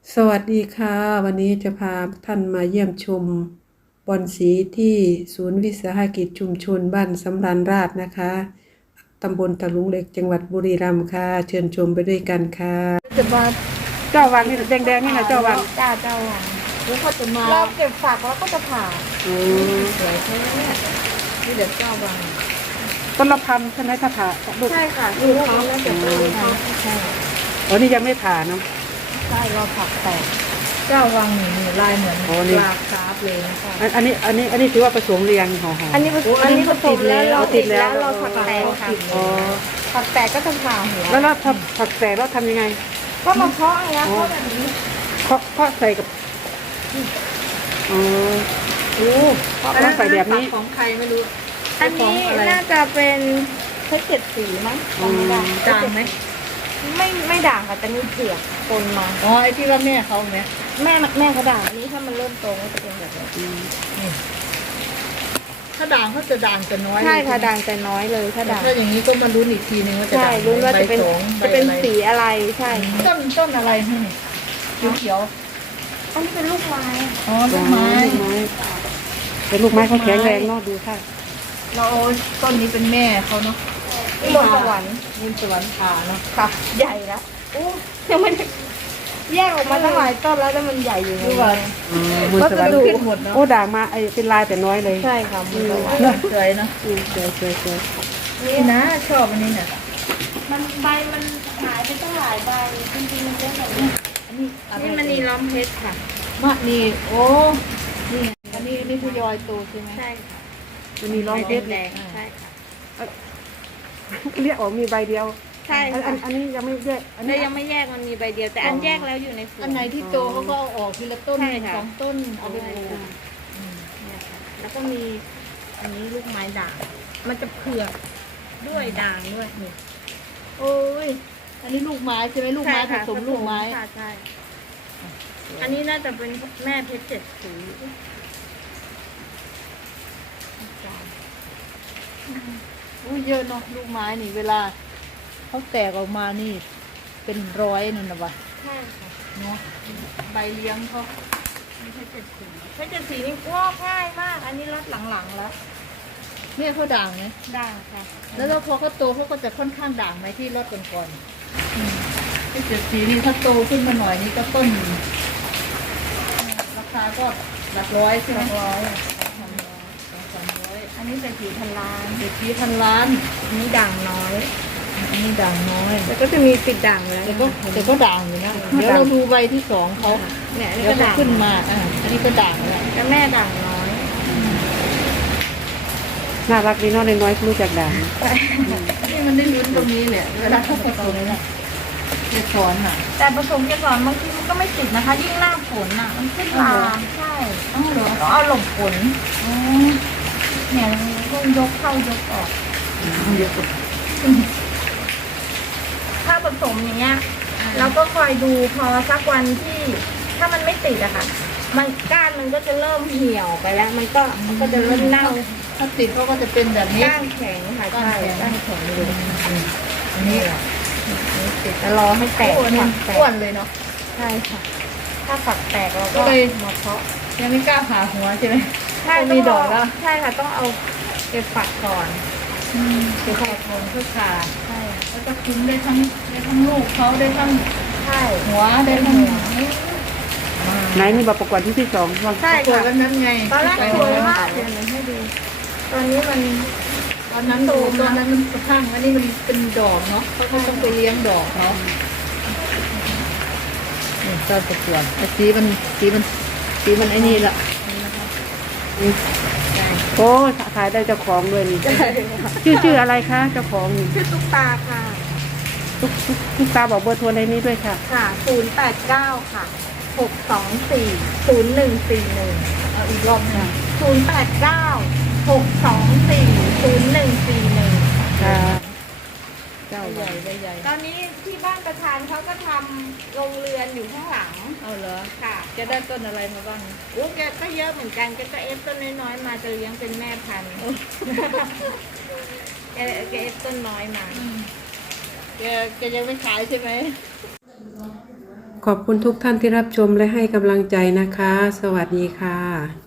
สวัสดีค่ะวันนี้จะพาท่านมาเยี่ยมชมบอนสีที่ศูนย์วิสาหกิจชุมชนบ้านสำราญราษฎร์นะคะตำบลตะลุงเหล็กจังหวัดบุรีรัมย์ค่ะเชิญชมไปด้วยกันค่ะจะมาเจ้าวังนี่แดงๆนี่นะเจ้าวังเจ้าวังแล้วเขาจะมาเราเก็บฝักแล้วก็จะผ่าสวยใช่ไหมนี่เดี๋ยวเจ้าวังต้นละพันใช่ไหมถ้าผ่าใช่ค่ะลูกเขาแล้วเก็บเลยค่ะใช่อ๋อนี่ยังไม่ผ่าเนาะใช่เราผักแตกเจ้าวังหนูลายเหมือนปลาคราฟเลยนะคะอันนี้ถือว่าผสมเรียงห่ออันนี้ผสมแล้วเราติดแล้วเราผักแตกค่ะผักแตกก็จะผ่าหัวแล้วเราทำผักแตกเราทำยังไงก็มาเพาะนะเพาะแบบนี้เพาะใส่กับอันนั้นใส่แบบนี้ของใครไม่รู้อันนี้น่าจะเป็นเพชรเจ็ดสีมั้งจางไหมไม่ด่างค่ะแต่มีเผือกปนมาอ๋อไอ้ที่ว่าแม่เขาไหมแม่เขาด่างอันนี้ถ้ามันเริ่มโตก็จะเป็นแบบนี้ถ้าด่างเขาจะด่างจะน้อยใช่ค่ะด่างจะน้อยเลยถ้าด่างถ้าอย่างนี้ก็มาลุ้นอีกทีนึงว่าจะด่างลุ้นว่าจะเป็นสีอะไรใช่ต้นอะไรให้เขียวอันนี้เป็นลูกไม้อ๋อลูกไม้เป็นลูกไม้เขาแข็งแรงเนาะดูค่ะเราต้นนี้เป็นแม่เขาเนาะบนสวรรค์ผ่าเนาะค่ะใหญ่แล้วยังไม่แยกออกมาตั้งหลายต้นแล้วแต่มันใหญ่อยู่ดูว่าบนสวรรค์ขึ้นหมดเนาะด่างมาเป็นลายแต่น้อยเลยใช่ค่ะบนสวรรค์สวยเนาะสวยนี่นะชอบอันนี้เนี่ยมันใบมันหายไปตั้งหลายใบจริงๆมันเป็นแบบนี้นี่มันนี่ล้อมเพชรค่ะมะนี่โอ้นี่อันนี้ทยอยโตใช่ไหมใช่มันมีล้อมเพชรแดงใช่เรียกออกมีใบเดียวใช่อันนี้ยังไม่แยกอันนี้ยังไม่แยกมันมีใบเดียวแต่อันแยกแล้วอยู่ในอันไหนที่โตเขาก็เอาออกทีละต้นสองต้นเอาไปปลูกแล้วก็มีอันนี้ลูกไม้ด่างมันจะเผือกด้วยด่างด้วยนี่โอ้ยอันนี้ลูกไม้ใช่ไหมลูกไม้ผสมลูกไม้ใช่อันนี้น่าจะเป็นแม่เพชรเจ็ดสีเยอะเนาะลูกไม้นี่เวลาเขาแตกออกมานี่เป็นร้อยนั่นนะวะใช่ค่ะเนาะใบเลี้ยงเขาไม่ใช่เจ็ดสีเพชรเจ็ดสีนี่งอกง่ายมากอันนี้รถหลังๆแล้วเนี่ยเขาด่างไหมด่างค่ะแล้วพอเขาโตเขาก็จะค่อนข้างด่างไหมที่รถก่อนๆที่เจ็ดสีนี่ถ้าโตขึ้นมาหน่อยนี่ก็ต้นราคาก็หลักร้อยใช่ไหมอันนี้เป็นสีพันล้านเด็กที่พันล้านอันนี้ด่างน้อยอันนี้ด่างน้อยแล้วก็จะมีติดด่างเลยแต่ก็ด่างอยู่นะเดี๋ยวเราดูใบที่สองเขาเนี่ยเดี๋ยวจะขึ้นมาอันนี้ก็ด่างแล้วแต่แม่ด่างน้อยน่ารักดีเนาะน้อยๆรู้จักด่างนี่มันได้ลุ้นตรงนี้เนี่ยเวลาเขาผสมเนี่ยเกสรค่ะแต่ผสมเกสรบางทีมันก็ไม่ติดนะคะยิ่งหน้าฝนมันขึ้นมาใช่ต้องเอาหลบฝนเนี่ยต้องยกเข้ายกออกถ้าผสมอย่างเงี้ยเราก็คอยดูพอสักวันที่ถ้ามันไม่ติดอะค่ะมันก้านมันก็จะเริ่มเหี่ยวไปแล้วมันก็จะเริ่มเน่าถ้าติดเขาก็จะเป็นแบบนี้ก้านแข็งค่ะใช่ก้านแข็งเลยอันนี้ติดแล้วรอให้แตกอ้วนเลยเนาะใช่ค่ะถ้าฝักแตกเราก็มาเพาะยังไม่กล้าผ่าหัวใช่ไหมใช่มีดอกแล้วใช่ค่ะต้องเอาเก็บฝักก่อนเก็บฝักก่อนเพื่อขาดใช่แล้วก็คุ้มได้ทั้งลูกเขาได้ทั้งใช่หัวได้ทั้งหัวไหนมีแบบประกวดที่สองใช่ค่ะวันนั้นไงตอนแรกสวยมากเดี๋ยวให้ดูตอนนี้มันตอนนั้นมันกระทั่งอันนี้มันเป็นดอกเนาะเขาต้องไปเลี้ยงดอกเนาะนี่ตอนประกวดสีมันไอ้นี่ละโอ้ขายได้เจ้าของด้วยนี่ชื่ออะไรคะเจ้าของนี่ชื่อตุ๊กตาค่ะตุ๊กตาบอกเบอร์โทรในนี้ด้วยค่ะค่ะ089ค่ะ6240141 เอาอีกรอบค่ะ 089 6240141 ค่ะเจ้าใหญ่ใหญ่ตอนนี้ที่บ้านประธานเขาก็ทำโรงเรือนอยู่ข้างหลังเอาเหรอค่ะจะได้ต้นอะไรมาบ้างแกก็เยอะเหมือนกันแกก็เอฟต้นน้อยๆมาจะเลี้ยงเป็นแม่พันธุ์แกเอฟต้นน้อยมาแกยังไม่ขายใช่ไหมขอบคุณทุกท่านที่รับชมและให้กำลังใจนะคะ สวัสดีค่ะ